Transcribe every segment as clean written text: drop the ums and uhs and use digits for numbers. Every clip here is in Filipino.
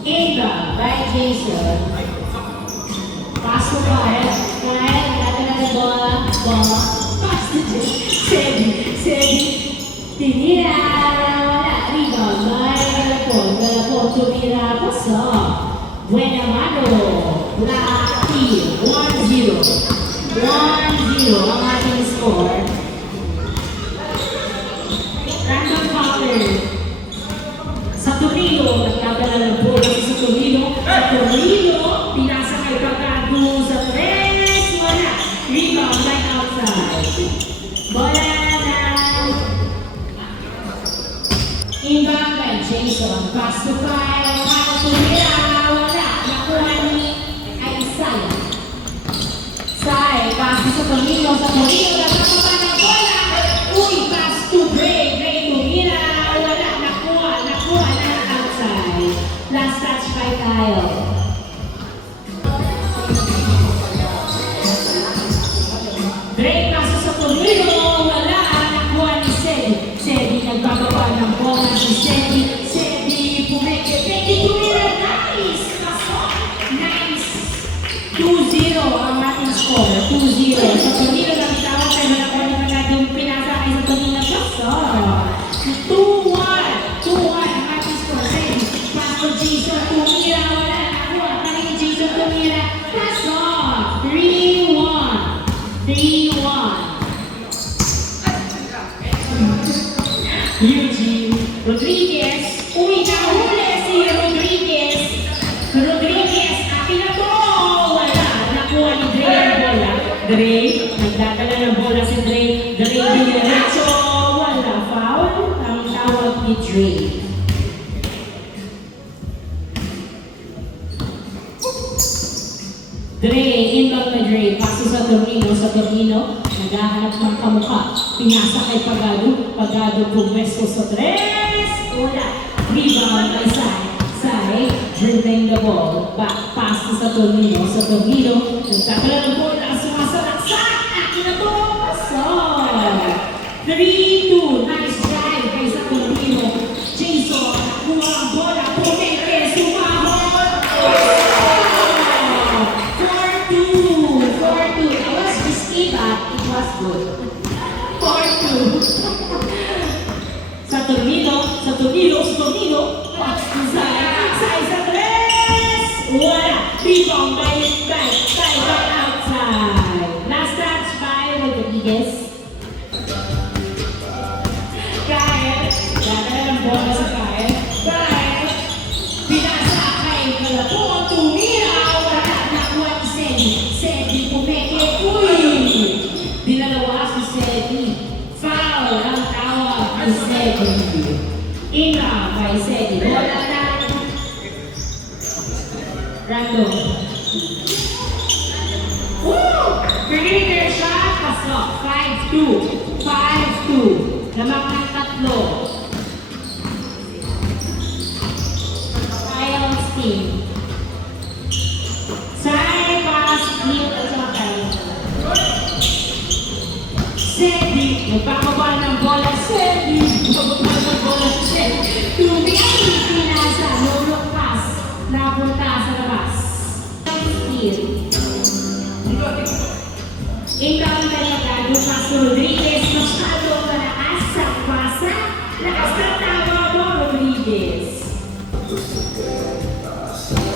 Inbound by Jason. Pass to Kyle. Kyle, nagdadala ng bola. Pass to Sedi. Tinira. Wala. Rebound by Galapon. Tumira. Paso. Buena mano. Lucky. 1-0. 1-0 ang ating score. Random counter. Saturnino, nagkabala ng bola sa Saturnino. Pinasa kay Pagado sa 3. Wala. Rebound right outside. Bola na. Inbound by Jason. Pass to Kyle. Kyle tumira. Wala. Nakuha ni Isaiah. Pass to Saturnino. Nagkakaba ng bola. Uy, pass to Dre. Tumira. Wala. Nakuha na outside. Last touch by Kyle. Dre, pass to Saturnino. Wala. Nakuha ni Sedi. Nagbababa ng bola si Sedi. Pumeke. Tumira. Nice. Pasok. Nice. 2-0 ang ating score. 2-0. Saturnino na bitawan tayo na nakuha ni Pagado. Pinasa kay Saturnino. Pasok. 2-1 ang ating score. Sedi. Pass to Jason. Tumira. Wala. Nakuha pa rin Jason. Tumira. Pasok. 3-1. Eugene Rodriguez. Uy, nahuli si Rodriguez. Akin na to. Wala. Nakuha ni Dre ang bola. Dre. Nagdadala ng bola si Dre. Diretso. Wala. Foul. Ang tawag ni Dre. Inbound na Dre. Paso sa Saturnino. Naghahanap ng kamukha. Pinasa kay Pagado pumesto sa 3. Wala. Rebound by Sai. Dribbling the ball. Back pass to Saturnino. Nagkakala ng bola. Sumasalaksak. Akin na to. Pasok. 3-2. Nice drive kay Saturnino. Jason. Nakuha ang bola. Pumeke. Sumahon. 4-2. It was risky but it was good. 4-2. Saturnino. Sai sa 3. Wala. Rebound by outside. Last touch by Rodriguez. Kyle. Dadala ng bola sa Kyle. Pinasa kay Galapon. Tumira. Wala. Nakuha ni Sedi. Pumeke. Uy. Dinalawa si Sedi. Foul ang tawag ni Sedi. Inga by Sedi. Bola na. Random. Perimeter shot. Pasok. 5-2. Namang ang 3. Kyle Steen. Sai pass. Clear at saka Sedi. Nagpapaba ng bola. Sedi. Pinasa. No-look pass. Napunta sa labas. Inbound na Pagado. Pass to Rodriguez. Masyado malakas sa pasa. Lakas na tawa mo, Rodriguez.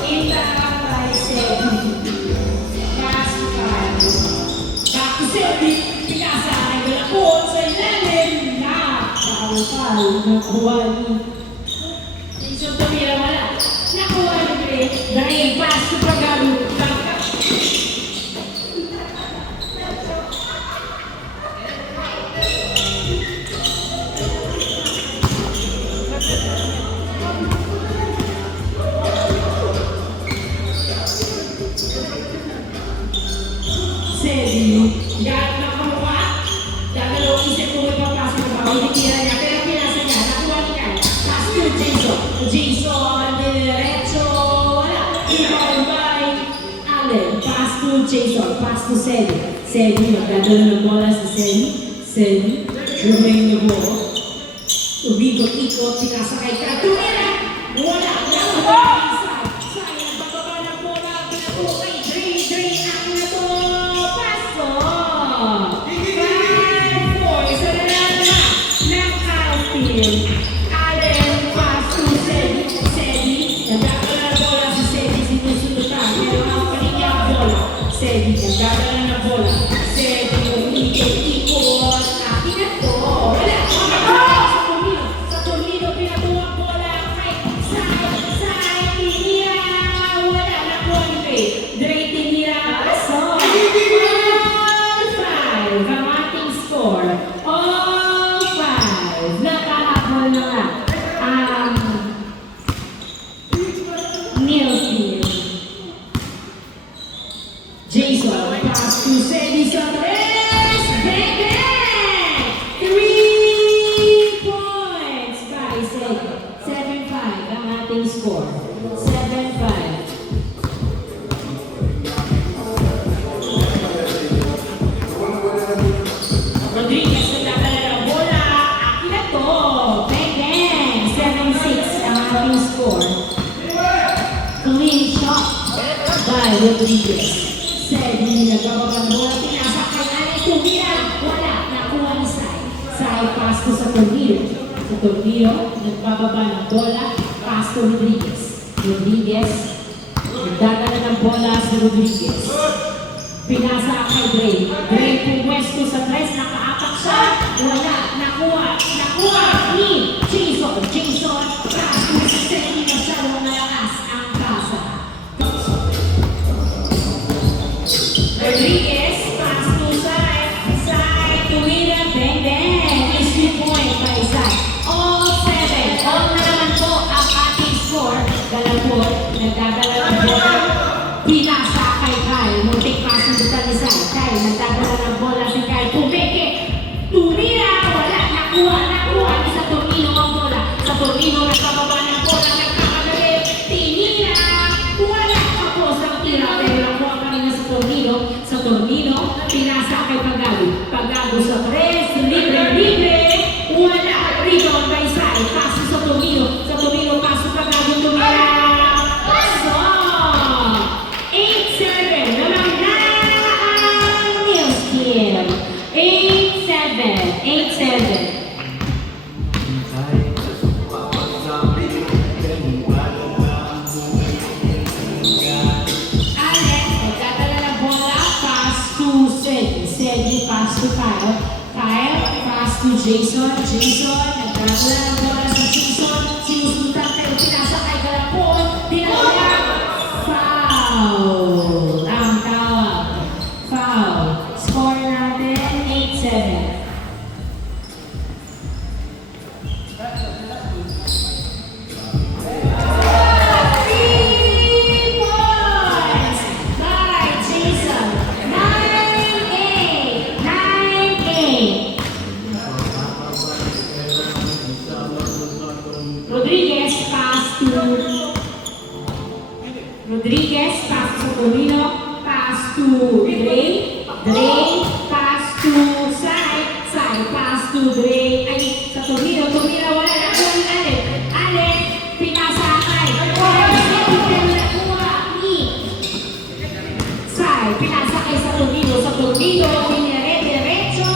Inbound by Sedi. Pass to Pagado. Back to Sedi. Pinasa ay Galapon sa ilalim. Nakuha ni Jason. Tumira. Wala. Nakuha ni Dre. Pass to Pagado. Sedi. Gaano na kamukha. Dalawang isip kung may papasok na ba. Tinira niya. Pero pinasa niya. Nakuha niya. Pass to Jason. Diretso. Wala. Inbound by Allen. Pass to Jason. Pass to Sedi. Magdadala ng bola sa Sedi. Dribbling the ball. Umikot-ikot. Pinasa kay Tumira. Wala. Nakuha. kay Rodriguez. Sedi, nagbababa ng bola, pinasa kay Alec Tumira. Wala, nakuha ni Sai. Sai, pass to sa Tornillo. Sa Tornillo, nagbababa ng bola, pass to Rodriguez. Rodriguez, nagdadala ng bola si Rodriguez. Pinasa kay Dre. Dre pumwesto sa tres, nakaapak siya. Wala, nakuha ni Jason. Jason, pass to si Sedi, masyadong malakas ang kasa. Rodriguez, pass to Sai. Sai, tumira, bang, bang. Is 3 point by Sai. All 7. All na naman po ang ating score. Galapot, nagdadala ng bola. Pinasa kay Kyle. Muntik pass ng buta ni Sai. Kyle, nagdadala ng bola si Kyle. Pumeke. Tumira, wala. Nakuha ni sa Tornillo ang bola. Sa Tornillo, nagkababa ng bola. Nagkakalali. Tinira. Wala pa po sa tira. Pero nakuha kanina sa Tornillo. Sa Tornillo, pinasa kay Pagado. Pagado sa tres. Libre. Wala. Rebound by Sai. Pass sa Tornillo. Sa Tornillo, pass sa Pagado. Tumira. Paso. 8-7. Naman na ang News Team. 8-7. Alex, nagdadala ng bola, pass to Sedi. Sedi, pass to Kyle. Kyle, pass to Jason. Jason, nagdadala ng bola si Jason. Sinusundan tayo, pinasa kay Galapon. Dinala, foul. Ang tawag. Foul. Score natin, 8-7. Rodriguez, pass to Tornillo, pass to Dre, pass to Sai, pass to Dre, ay, sa Tornillo, wala na po ang Alec, pinasa kay, nakuha ni Sai, pinasa kay sa Tornillo, pinire, diretso,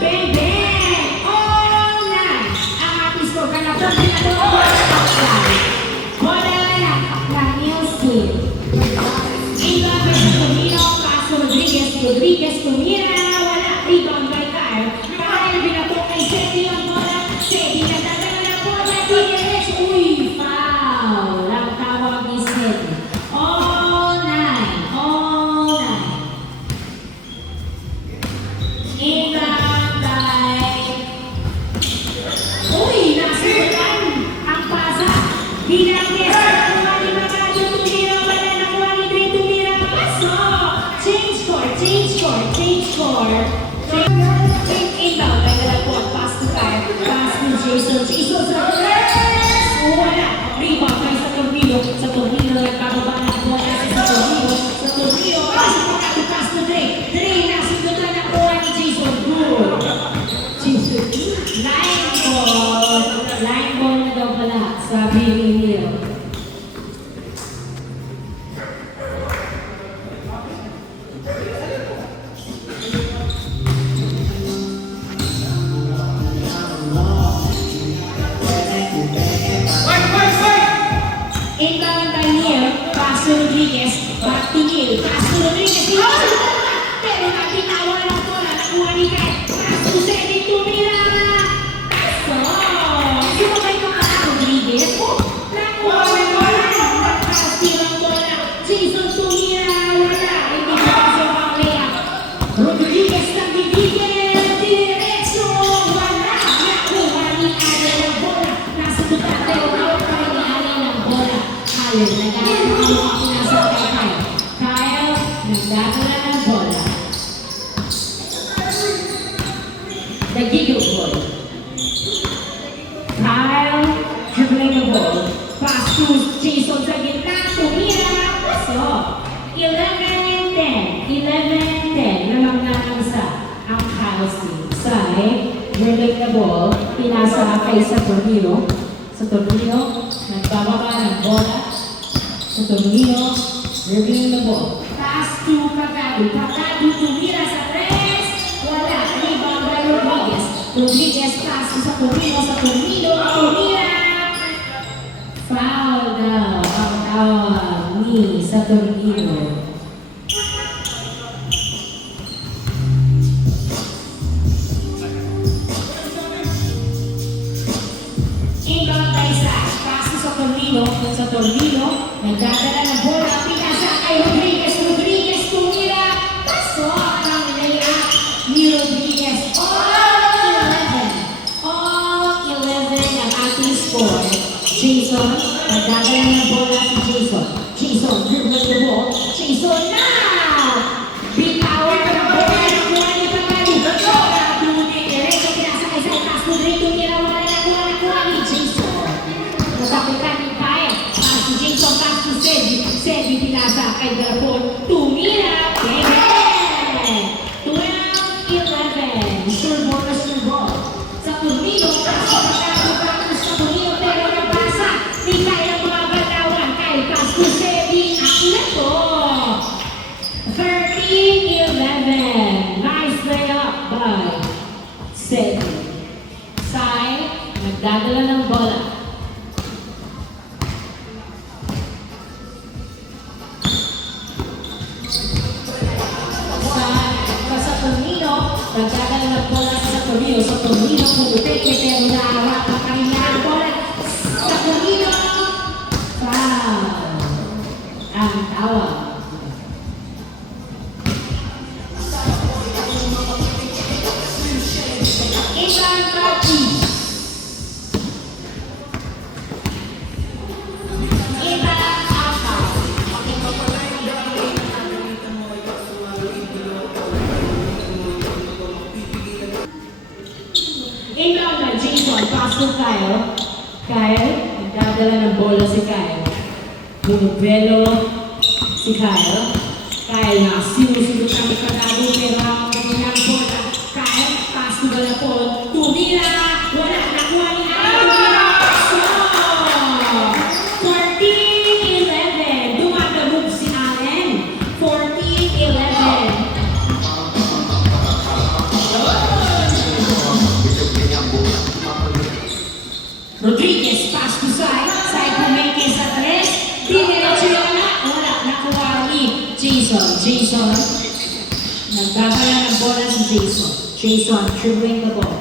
bang, all night, ang ating score, Galapon, Rodriguez tumira, wala, rebound by Kyle. Kyle binatok kay Sedi ang bola. Sedi nagdadala ng bola, DRH, uy, foul. Ang tawag ni Sedi. All night. Inbound by... Uy, nasutan ang pasa. Binagis, nakuha ni Magado, tumira, wala, nakuha ni Dre, tumira, paso. Change score. Inbound by Galapon, pass to Kyle, pass to Jason. Jason sa tres! Wala. Rebound by sa Tornillo. Sa Tornillo, nagkababa ng bola sa Tornillo. Pass to Pagado, pass to Dre. Dre, nasundutan na kuha ni Jason. Good. Jason. Line ball na daw pala, sabi ni Neil. Inbound by Neil, pass to Rodriguez, back to Neil, pass to Rodriguez, pero nabitawan ang bola, nakuha ni Kyle, pass to Sedi, tumira! Paso! Sumabay ka pa na Rodriguez, nakuha ng bola, nagkastil ang bola, Jason tumira, wala, hindi ka paso ang layup. Rodriguez nagbibigil, diretso, wala, nakuha ni Allen ang bola, nasa dutante, out pa rin ni Allen ang bola. Allen, nagdadala ang pinasa kay Kyle. Kyle, nagdadala ng bola. Nagigil ball. Kyle, dribbling the ball. Pass to Jason sa gitna, tumira, paso. 11-10. 11-10. Lamang na ang isa ang Kyle's team. Sai, dribbling the ball. Pinasa kay sa Tornillo. Sa Tornillo, nagbababa ng bola. Sa Tornillo, Dribbling the ball. Pass to Pagado. Pagado tumira sa tres. Wala. Rebound by Rodriguez. Rodriguez pass to Saturnino. Saturnino tumira. Foul daw ang tawag ni Saturnino. Inbound by Zach. Pass to Saturnino. Saturnino nagdadala ng bola. Pinasa kay Rodriguez. Rodriguez tumira. Pasok ang layup ni Rodriguez. All 11 ang ating score. Jason, nagdadala ng bola si Jason. Jason, dribbling the ball. Jason now! Bitawan ng bola ng bola ni Pagado. Pagado ni Diretso. Pinasa kay Zach. Pass to Dre. Tumira. Wala nakuha ni Jason. Natapitan ni Kyle. Pass to Jason. Pass to Sedi. Sedi pinasa kay Garapon. Tumira. Bebe! 12-11. Sure ball na sure ball. Sa Turmino. Pass to Pagado. Pass to Turmino. Pero nabasa. Ni Kyle ang mga balawan. Kyle pass to Sedi. Akila po. 13-11. Nice layup by Sedi. Sai, nagdadala ng bola. Sa Tornino, nagdadala ng bola sa Tornino. Sa Tornino, pumuteke, pero naharap ang kanyang bola. Sa Tornino, foul. Ang tawag. Ivan Martins. Ivan Akal. Inbound na Jason. Pass to Kyle. Kyle. Nagdadala ng bola si Kyle. Bumubelo si Kyle. Kyle na sinusunod ang Pagado pero ang kanyang bola. Kyle, pass to Galapon. Tumira! Wala! Nakuha ni Kyle. Tumira! So! 14-11. Dumagamog si Allen. 14-11. Rodriguez, pass to Sai. Sai pumeke sa tres. Diniretso yung wala. Nakuha ni Jason. Jason. Nagdadala ng bola si Jason. Jason, dribbling the ball.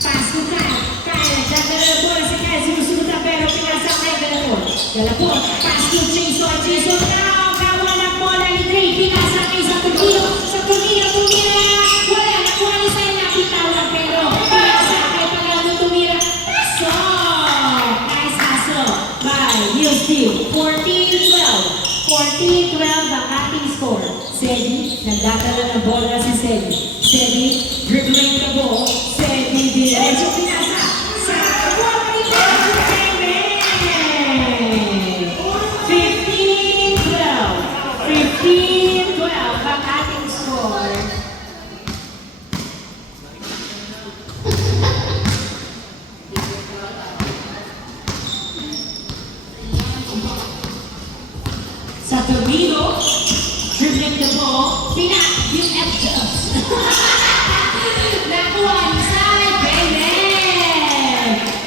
Pass to Kyle. Kyle, nagdadala ng bola si Kyle. Sinusunod na pero pinasa kay Galapon. Galapon, pass to Jason. Jason now. Gawa ng bola ni Dre. Pinasa kay Saturnino. Saturnino tumira. Wala. Nakuha ni Sai. Napitawan pero pinasa kay Pagado tumira. Pasok! Nice hustle by Neil Steve. 14-12. 14-12 ang ating score. Sedi, nagdadala ng bola si Sedi. Sedi, dribbling the ball. Sedi, diretso pinasa. Sa bola ni Sedi. 15-12. 15-12 ang ating score. Sa Tornino, dribbling the ball, yung F-jumps. Nakuha ni Sai, baby!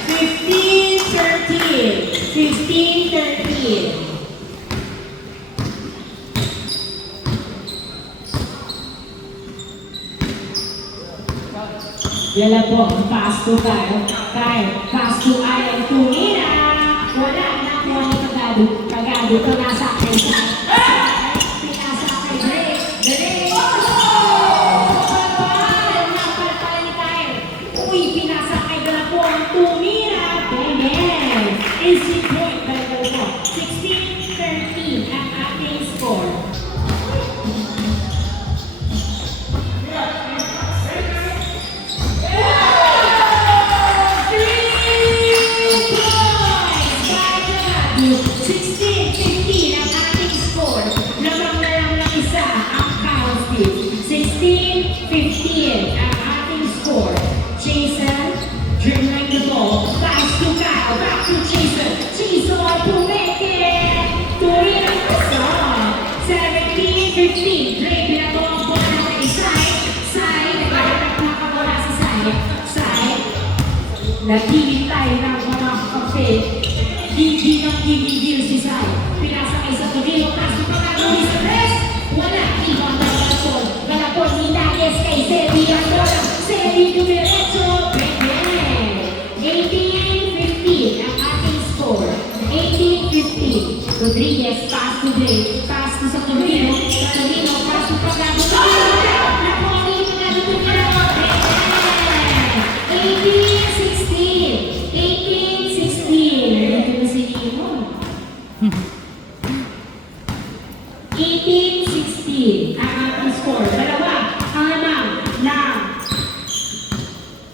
15-13. 15-13. Yala po, pass to Kyle. Kyle, pass to Ayan. Tumira! Wala, nakuha ni Pagado. Pagado, pinasa kay Sai. Pinasa kay Dre. Dre! Napalpal ni Kyle. Uy, pinasa kay Galapon. Tumira! Bene! Easy point by Galapon. 16-13 ang ating score. Jason, dribbling the ball, pass to Kyle, back to Jason. Nagdilig tayo ng mga kape. Hindi nang gigigil si Sai. Pinasakay sa Tugilo, kaso pagkakawin sa rest. Wala, ibang Galapon. Galapon, hinayos kay Seri ang bola. Seri dumiretso. Bang! 18-15 ang ating score. 18-15. Rodriguez, pass to Drake. Pass to sa Tugilo. Sa Tugilo, pass to Pagano. Nakuha yung Pagano Tugilo. Bang! 18-16. 18-16. Ito na si Limon. 18-16 ang ating score. Dalawa, hanang ng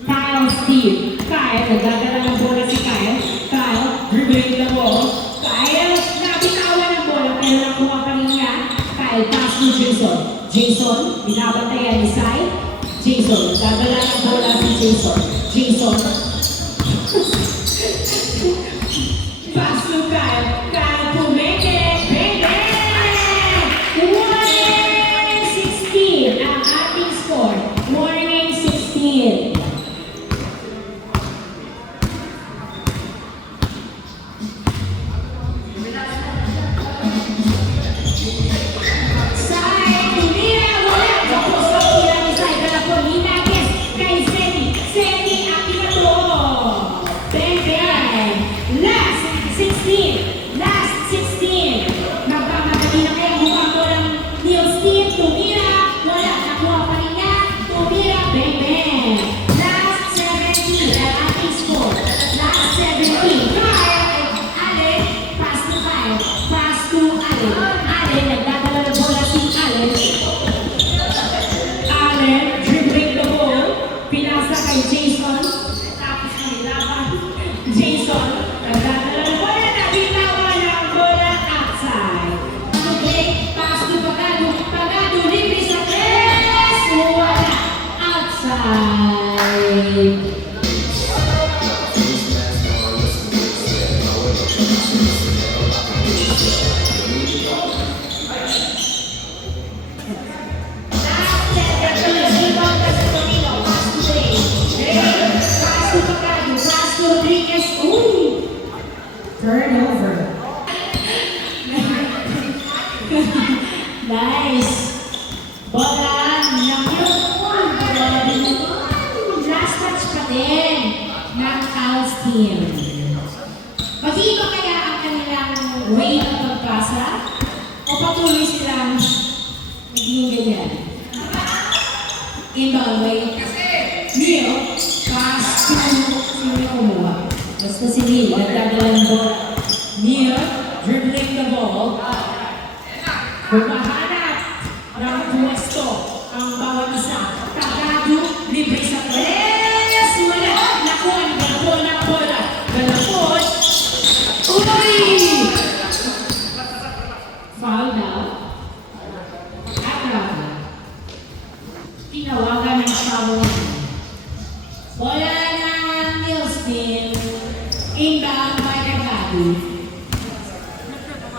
Kyle Steve. Kyle, nagdadala ng bola si Kyle. Kyle, dribbling the ball. Kyle, nabitawan ng bola pero nakuha pa rin niya. Kyle, pass to Jason. Jason, binabantayan ni Sai. Jason, nagdadala ng bola si Jason. Jason, pass to Kyle. Kyle, pumeke. Bang, bang! 16 ang ating score. Morning 16. Sai, tumira, wala. Tapos ang tira ni Sai. Galapon, hinagis kay Seni. Seni, akin na to. Bang, bang! Last 16. Last 16. Magmamadali na kayo. Huwag ng Neil's team. Tumira, wala. Nakuha pa rin niya. Tumira, bang, bang! Last 17 ang ating score. Last 17. Kyle, Allen, pass to Kyle. Pass to Allen. Allen, nagdadala ng bola si Allen. Allen, dribbling the ball. Pinasa kay Jason. Tapos nilaban. Jason, nagdadala ng bola. Nabitawan ng bola outside. Okay, pass to Pagano. Pagano, libre sa press. Wala. Outside. Turnover. Nice. Bola ng last touch pa din ng Kyle's team. Mag-iiba kaya ang kanilang way ng pagpasa? O patuloy silang naging ganyan? Inbound way. Neil, pass to sino kumuha. Basta si Neil, nagdadala ng bola. Neil, dribbling the ball. Bumahanap ng pwesto ang bawat isa. Tagado, libre sa press. Wala. Nakuha ni Galapon ng bola. Galapon. Uy! Foul daw. Tinawagan ng foul. Bola ng Neil's team. Inbound by Tagado.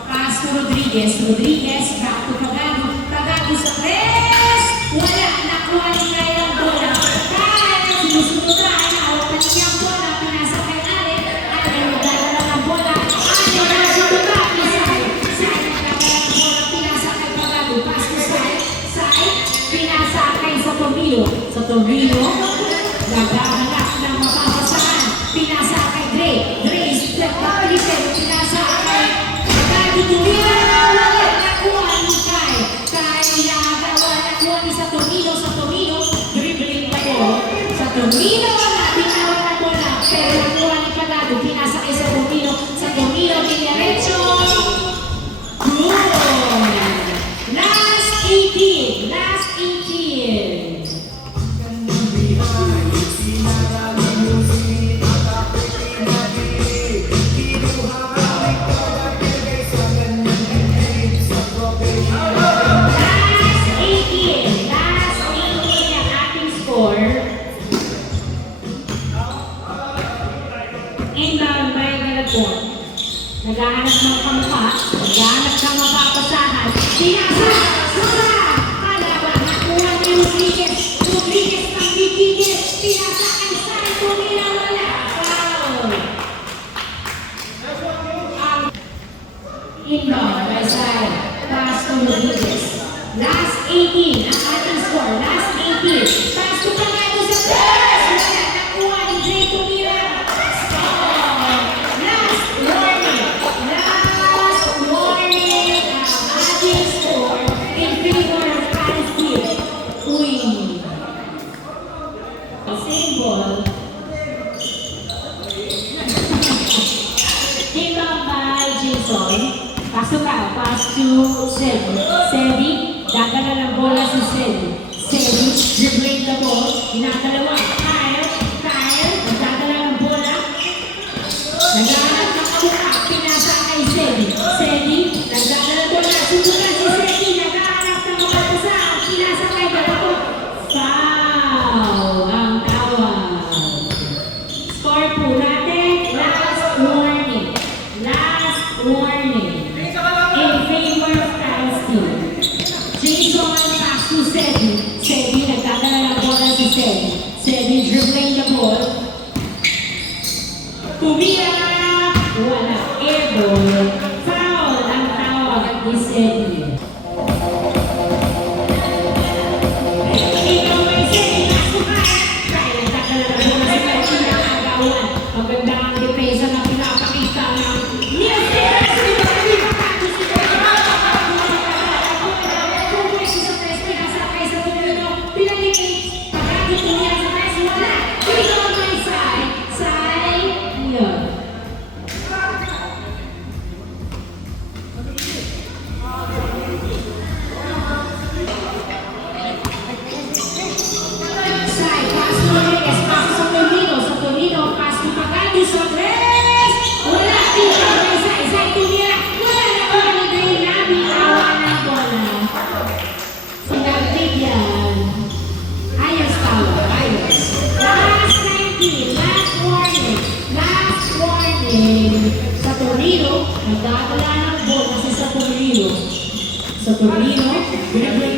Pass to Rodriguez. Rodriguez, back to Pagano. Pagano sa press. Wala. Nakuha ni Kyle ang bola. Kyle, sinusunutan. Hawak pa niya ang bola. Pinasa kay Allen. Allen, nagdadala ng bola. Allen, nasunutan ni Sai. Sai, nagdadala ng bola. Pinasa kay Pagano. Pass to Sai. Sai, pinasa kay sa Tomilo. Sa Tomilo, naghahanap ng mapapasahan. Pinasa kay Dre. Dre, step back, pinasa kay Pagano. Tumira. Wala. Nakuha ni Kyle. Kyle, nagawa. Nakuha ni sa Tomilo. Sa Tomilo, dribbling pa ko. Sa Tomilo, binawa na bola. Pero nakuha ni Pagano. Pinasa kay sa Tomilo. Sa Tomilo, diniretso. Good. Last 18. Last 18. Inbound by Galapon. Naghahanap ng kamukha. Naghahanap ng mapapasahan. Pinasa! Sura! Kalaban! Nakuha ni Rodriguez. Rodriguez ang bibigil. Pinasa kay Sai. Tumira wala. Inbound by side. Pass to Rodriguez. Last 18 ang ating score. Last 18. Pass to Pagado sa press. Wala nakuha ni Dre Tumira. Stop. Last warning. Last warning. Ang ating score in favor of Palestine. Uy. Same ball. Inbound by Jason. Pasok ka, pass to Sebi. Sebi, dadala ng bola si Sebi. Sebi, dribbling the ball. Inakalawa, Kyle. Kyle, dadala ng bola. Naghahanap ng kamukha, pinasa kay Sebi. Sebi, nagdadala ng bola. Sundukan si Sebi, naghahanap ng kapatasa. Pinasa kay Balato. Foul ang tawag. Score po natin, last warning. Last warning. In favor of Palestine. Jason pass to Sebi. Sebi nagdadala ng bola si Sebi. Sebi dribbling the ball. Tumira! Wala. Airball. Foul ang tawag ni Sebi. Ikaw may Sebi. Nasukat! Kaya nagdadala ng bola si Sebi. Pinakagawan. Maganda ang depensa na pinapakita ng Nilsson. Nagdadala ng bola si Saturnino. Saturnino, binibigay